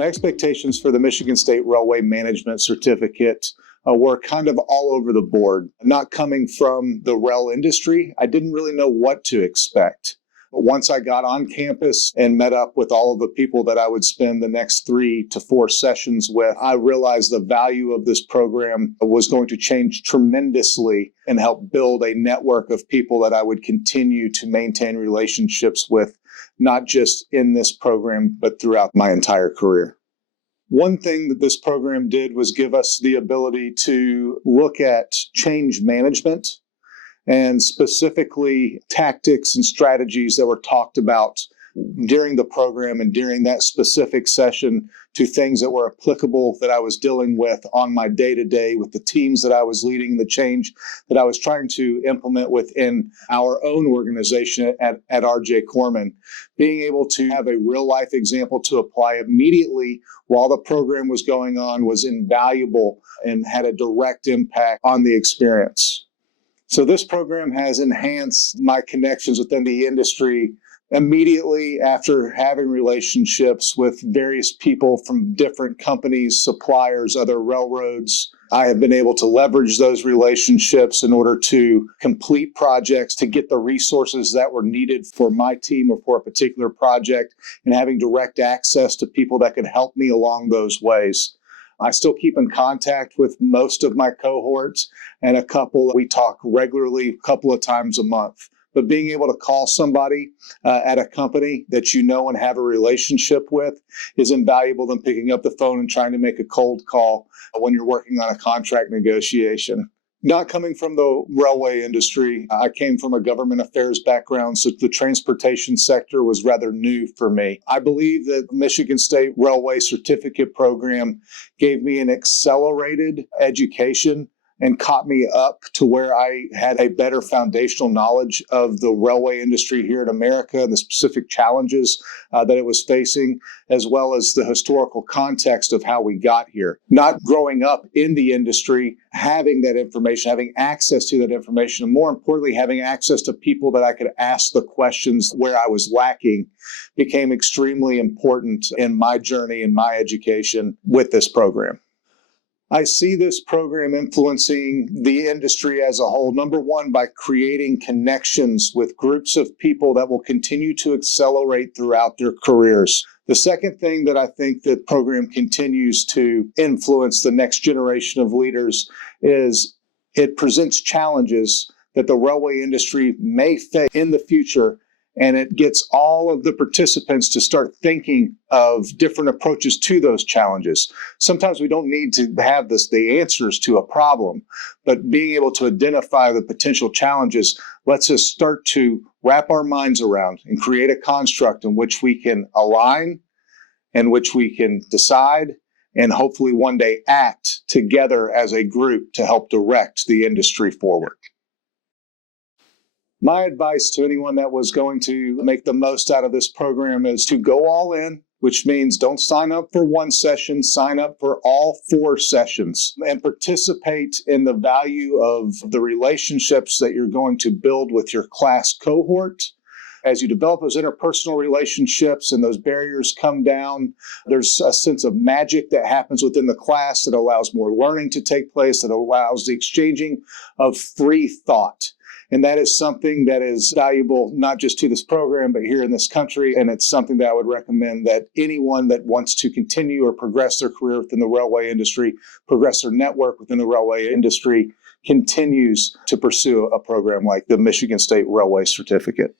My expectations for the Michigan State Railway Management Certificate were kind of all over the board. Not coming from the rail industry, I didn't really know what to expect. But once I got on campus and met up with all of the people that I would spend the next 3 to 4 sessions with, I realized the value of this program was going to change tremendously and help build a network of people that I would continue to maintain relationships with, not just in this program, but throughout my entire career. One thing that this program did was give us the ability to look at change management and specifically tactics and strategies that were talked about during the program and during that specific session to things that were applicable that I was dealing with on my day-to-day with the teams that I was leading, the change that I was trying to implement within our own organization at RJ Corman. Being able to have a real-life example to apply immediately while the program was going on was invaluable and had a direct impact on the experience. So this program has enhanced my connections within the industry immediately after having relationships with various people from different companies, suppliers, other railroads. I have been able to leverage those relationships in order to complete projects, to get the resources that were needed for my team or for a particular project, and having direct access to people that could help me along those ways. I still keep in contact with most of my cohorts and a couple that we talk regularly, a couple of times a month. But being able to call somebody at a company that you know and have a relationship with is invaluable than picking up the phone and trying to make a cold call when you're working on a contract negotiation. Not coming from the railway industry, I came from a government affairs background, so the transportation sector was rather new for me. I believe that the Michigan State Railway Certificate Program gave me an accelerated education and caught me up to where I had a better foundational knowledge of the railway industry here in America and the specific challenges that it was facing, as well as the historical context of how we got here. Not growing up in the industry, having that information, having access to that information, and more importantly, having access to people that I could ask the questions where I was lacking became extremely important in my journey and my education with this program. I see this program influencing the industry as a whole, number one, by creating connections with groups of people that will continue to accelerate throughout their careers. The second thing that I think that program continues to influence the next generation of leaders is it presents challenges that the railway industry may face in the future, and it gets all of the participants to start thinking of different approaches to those challenges. Sometimes we don't need to have the answers to a problem, but being able to identify the potential challenges lets us start to wrap our minds around and create a construct in which we can align, in which we can decide, and hopefully one day act together as a group to help direct the industry forward. My advice to anyone that was going to make the most out of this program is to go all in, which means don't sign up for one session, sign up for all 4 sessions and participate in the value of the relationships that you're going to build with your class cohort. As you develop those interpersonal relationships and those barriers come down, there's a sense of magic that happens within the class that allows more learning to take place, that allows the exchanging of free thought. And that is something that is valuable, not just to this program, but here in this country. And it's something that I would recommend that anyone that wants to continue or progress their career within the railway industry, progress their network within the railway industry, continues to pursue a program like the Michigan State Railway Certificate.